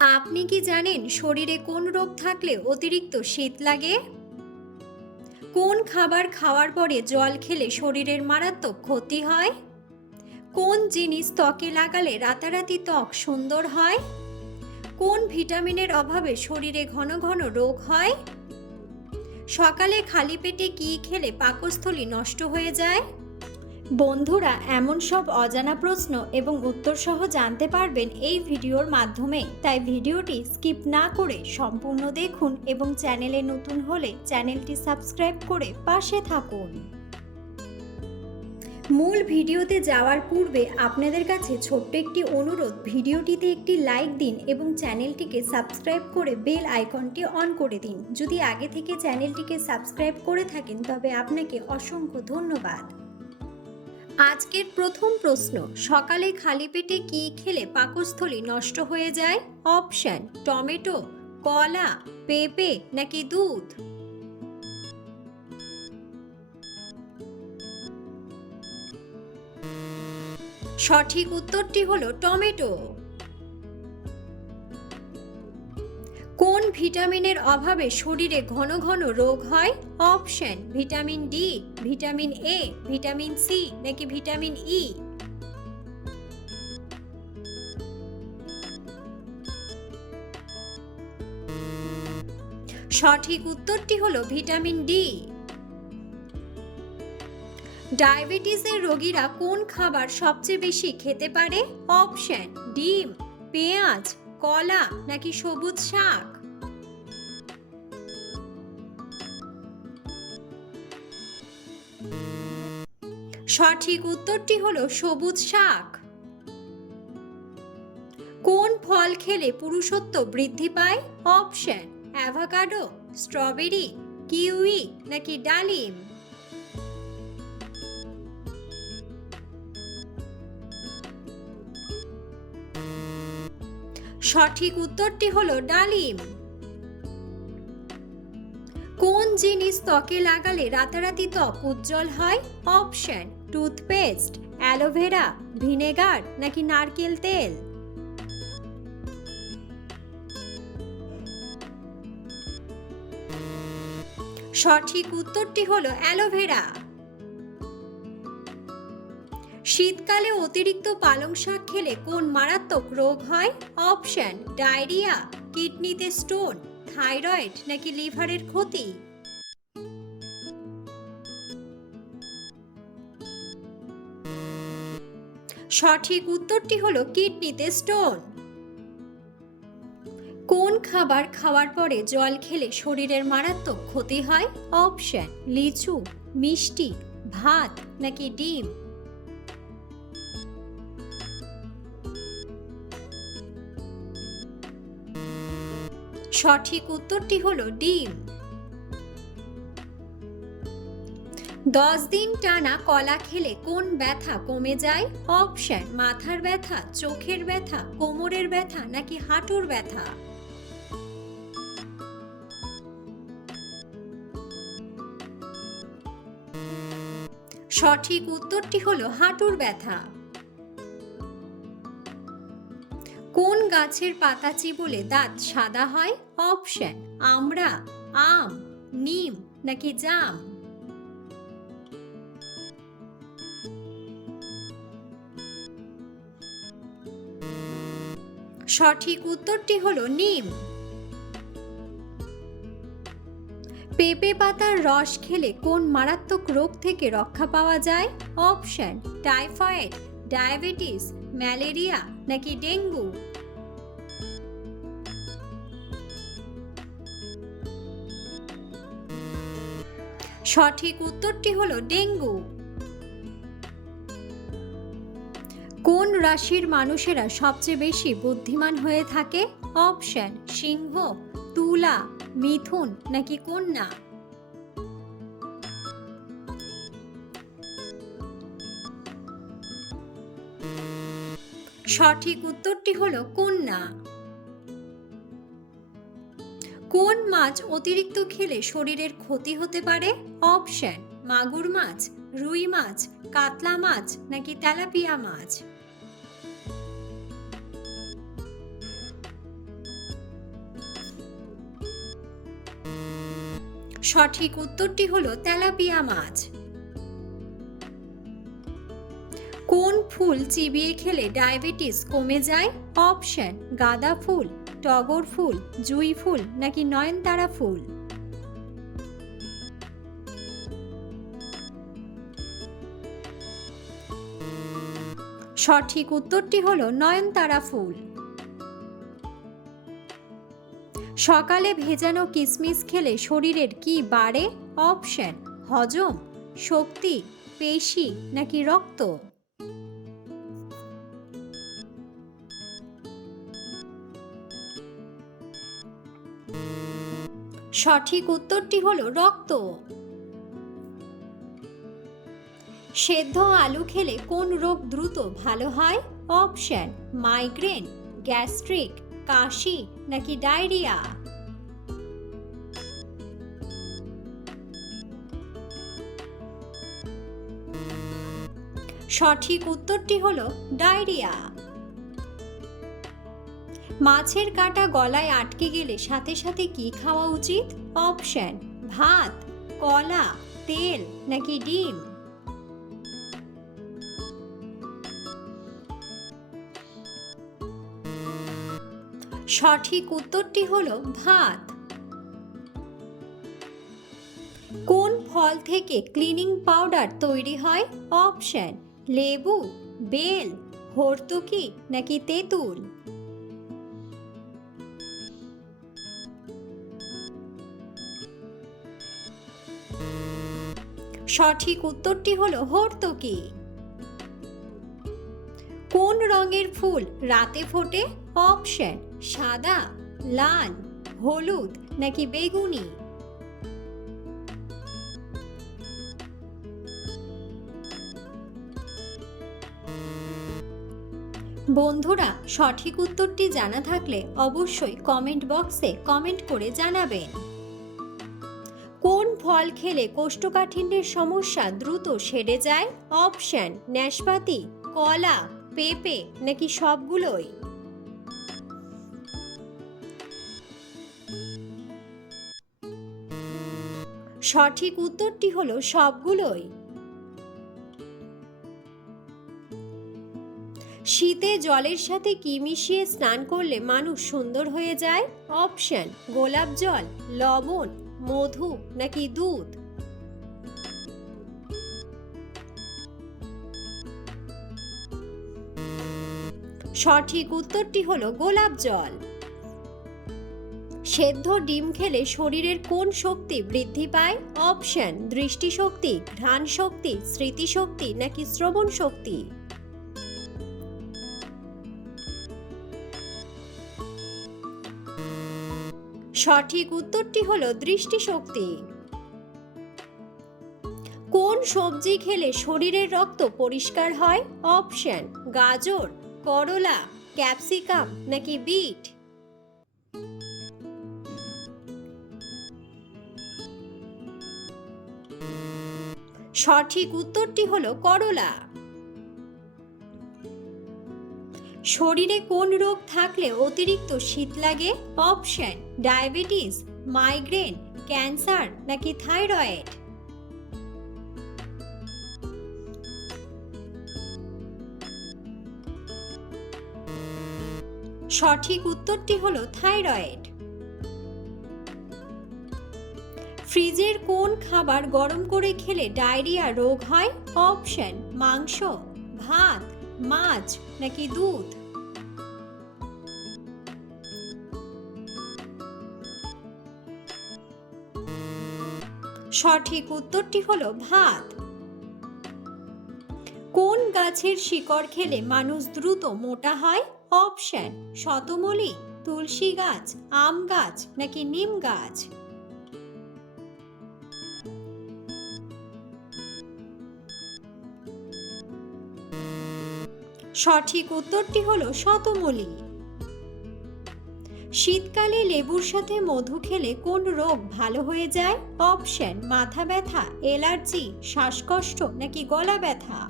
আপনি কি জানেন শরীরে কোন রোগ থাকলে অতিরিক্ত শীত লাগে? কোন খাবার খাওয়ার পরে জল খেলে শরীরের মারাত্মক ক্ষতি হয়? কোন জিনিস ত্বকে লাগালে রাতারাতি ত্বক সুন্দর হয়? কোন ভিটামিনের অভাবে শরীরে ঘন ঘন রোগ হয়? সকালে খালি পেটে কি খেলে পাকস্থলী নষ্ট হয়ে যায়? বন্ধুরা, এমন সব অজানা প্রশ্ন এবং উত্তর সহ জানতে পারবেন এই ভিডিওর মাধ্যমে, তাই ভিডিওটি স্কিপ না করে সম্পূর্ণ দেখুন এবং চ্যানেলে নতুন হলে চ্যানেলটি সাবস্ক্রাইব করে পাশে থাকুন। মূল ভিডিওতে যাওয়ার পূর্বে আপনাদের কাছে ছোট্ট একটি অনুরোধ, ভিডিওটিতে একটি লাইক দিন এবং চ্যানেলটিকে সাবস্ক্রাইব করে বেল আইকনটি অন করে দিন। যদি আগে থেকে চ্যানেলটিকে সাবস্ক্রাইব করে থাকেন তবে আপনাকে অসংখ্য ধন্যবাদ। আজকের প্রথম প্রশ্ন, সকালে খালি পেটে কি খেলে পাকস্থলী নষ্ট হয়ে যায়? অপশন: টমেটো, কলা, পেঁপে নাকি দুধ? সঠিক উত্তরটি হলো টমেটো। কোন ভিটামিনের অভাবে শরীরে ঘন ঘন রোগ হয়? Option: vitamin D, vitamin A, vitamin C নাকি ভিটামিন ই? সঠিক উত্তরটি হলো ভিটামিন ডি। ডায়াবেটিসের রোগীরা কোন খাবার সবচেয়ে বেশি খেতে পারে? অপশন: ডিম, পেঁয়াজ, কলা নাকি সবুজ শাক? সঠিক উত্তরটি হলো সবুজ শাক। কোন ফল খেলে পুরুষত্ব বৃদ্ধি পায়? অপশন: অ্যাভোকাডো, স্ট্রবেরি, কিউই নাকি ডালিম? সঠিক উত্তরটি হলো ডালিম। কোন জিনিস ত্বকে লাগালে রাতারাতি ত্বক উজ্জ্বল হয়? অপশন: টুথপেস্ট, অ্যালোভেরা, ভিনেগার নাকি নারকেল তেল? সঠিক উত্তরটি হলো অ্যালোভেরা। শীতকালে অতিরিক্ত পালং শাক খেলে কোন মারাত্মক রোগ হয়? অপশন: ডায়রিয়া, কিডনিতে স্টোন, থাইরয়েড নাকি লিভারের ক্ষতি? সঠিক উত্তরটি হলো কিডনিতে স্টোন। কোন খাবার খাওয়ার পরে জল খেলে শরীরের মারাত্মক ক্ষতি হয়? অপশন: লিচু, মিষ্টি, ভাত নাকি ডিম? সঠিক উত্তরটি হলো ডিম। 10 দিন টানা কলা খেলে কোন ব্যথা কমে যায়? অপশন: মাথার ব্যথা, চোখের ব্যথা, কোমরের ব্যথা নাকি হাঁটুর ব্যথা? সঠিক উত্তরটি হলো হাঁটুর ব্যথা। কোন গাছের পাতা চিবোলে দাঁত সাদা হয়? অপশন: আমড়া, আম, নিম নাকি জাম? সঠিক উত্তরটি হলো নিম। পেঁপে পাতার রস খেলে কোন মারাত্মক রোগ থেকে রক্ষা পাওয়া যায়? অপশন: টাইফয়েড, ডায়াবেটিস, ম্যালেরিয়া নাকি ডেঙ্গু? সঠিক উত্তরটি হলো ডেঙ্গু। কোন রাশির মানুষেরা সবচেয়ে বেশি বুদ্ধিমান হয়ে থাকে? অপশন: সিংহ, তুলা, মিথুন নাকি কন্যা? সঠিক উত্তরটি হলো কন্যা। কোন মাছ অতিরিক্ত খেলে শরীরের ক্ষতি হতে পারে? অপশন: মাগুর মাছ, রুই মাছ, কাতলা মাছ নাকি তেলাপিয়া মাছ? সঠিক উত্তরটি হলো তেলাপিয়া মাছ। কোন ফুল চিবিয়ে খেলে ডায়াবেটিস কমে যায়? অপশন: গাঁদা ফুল, টগর ফুল, জুঁই ফুল নাকি নয়নতারা ফুল। সঠিক উত্তরটি হলো নয়নতারা ফুল। সকালে ভেজানো কিশমিশ খেলে শরীরের কি বাড়ে? অপশন: হজম, শক্তি, পেশি নাকি রক্ত। সঠিক উত্তরটি হলো রক্ত। সেদ্ধ আলু খেলে কোন রোগ দ্রুত ভালো হয়? অপশন: মাইগ্রেন, গ্যাস্ট্রিক, কাশি নাকি ডায়রিয়া। সঠিক উত্তরটি হলো ডায়রিয়া। মাছের কাঁটা গলায় আটকে গেলে সাথে সাথে কি খাওয়া উচিত? অপশন: ভাত, কলা, তেল নাকি ডিম। সঠিক উত্তরটি হলো ভাত। কোন ফল থেকে ক্লিনিং পাউডার তৈরি হয়? অপশন: লেবু, বেল, হর্তুকি নাকি তেঁতুল। সঠিক উত্তরটি হলো হর্তুকি। কোন রঙের ফুল রাতে ফোটে? অপশন: সাদা, লাল, হলুদ নাকি বেগুনি। বন্ধুরা, সঠিক উত্তরটি জানা থাকলে অবশ্যই কমেন্ট বক্সে কমেন্ট করে জানাবেন। কোন ফল খেলে কোষ্ঠকাঠিন্যের সমস্যা দ্রুত সেরে যায়? অপশন: নাশপাতি, কলা, পেঁপে নাকি সবগুলোই। সঠিক উত্তরটি হলো সবগুলোই। শীতে জলের সাথে কি মিশিয়ে স্নান করলে মানুষ সুন্দর হয়ে যায়? অপশন: গোলাপ জল, লবণ, মধু নাকি দুধ। সঠিক উত্তরটি হলো গোলাপ জল। সেদ্ধ ডিম খেলে শরীরের কোন শক্তি বৃদ্ধি পায়? অপশন: দৃষ্টিশক্তি, ঘ্রাণ শক্তি, স্মৃতিশক্তি নাকি শ্রবণ শক্তি। সঠিক উত্তরটি হলো দৃষ্টিশক্তি। কোন সবজি খেলে শরীরের রক্ত পরিষ্কার হয়? অপশন: গাজর, করলা, ক্যাপসিকাম নাকি বিট। সঠিক উত্তরটি হলো করলা। শরীরে কোন রোগ থাকলে অতিরিক্ত শীত লাগে? অপশন: ডায়াবেটিস, মাইগ্রেন, ক্যান্সার নাকি থাইরয়েড। সঠিক উত্তরটি হলো থাইরয়েড। ফ্রিজের কোন খাবার গরম করে খেলে ডায়রিয়া রোগ হয়? অপশন: মাংস, ভাত, মাছ নাকি দুধ। সঠিক উত্তরটি হলো ভাত। কোন গাছের শিকড় খেলে মানুষ দ্রুত মোটা হয়? অপশন: শতমূলী, তুলসী গাছ, আম গাছ নাকি নিম গাছ। সঠিক উত্তরটি হলো শতমূলী। শীতকালে লেবুর সাথে মধু খেলে কোন রোগ ভালো হয়ে যায়? অপশন: মাথা ব্যথা, অ্যালার্জি, শ্বাসকষ্ট নাকি গলা ব্যথা।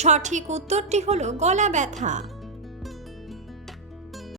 সঠিক উত্তরটি হলো গলা ব্যথা।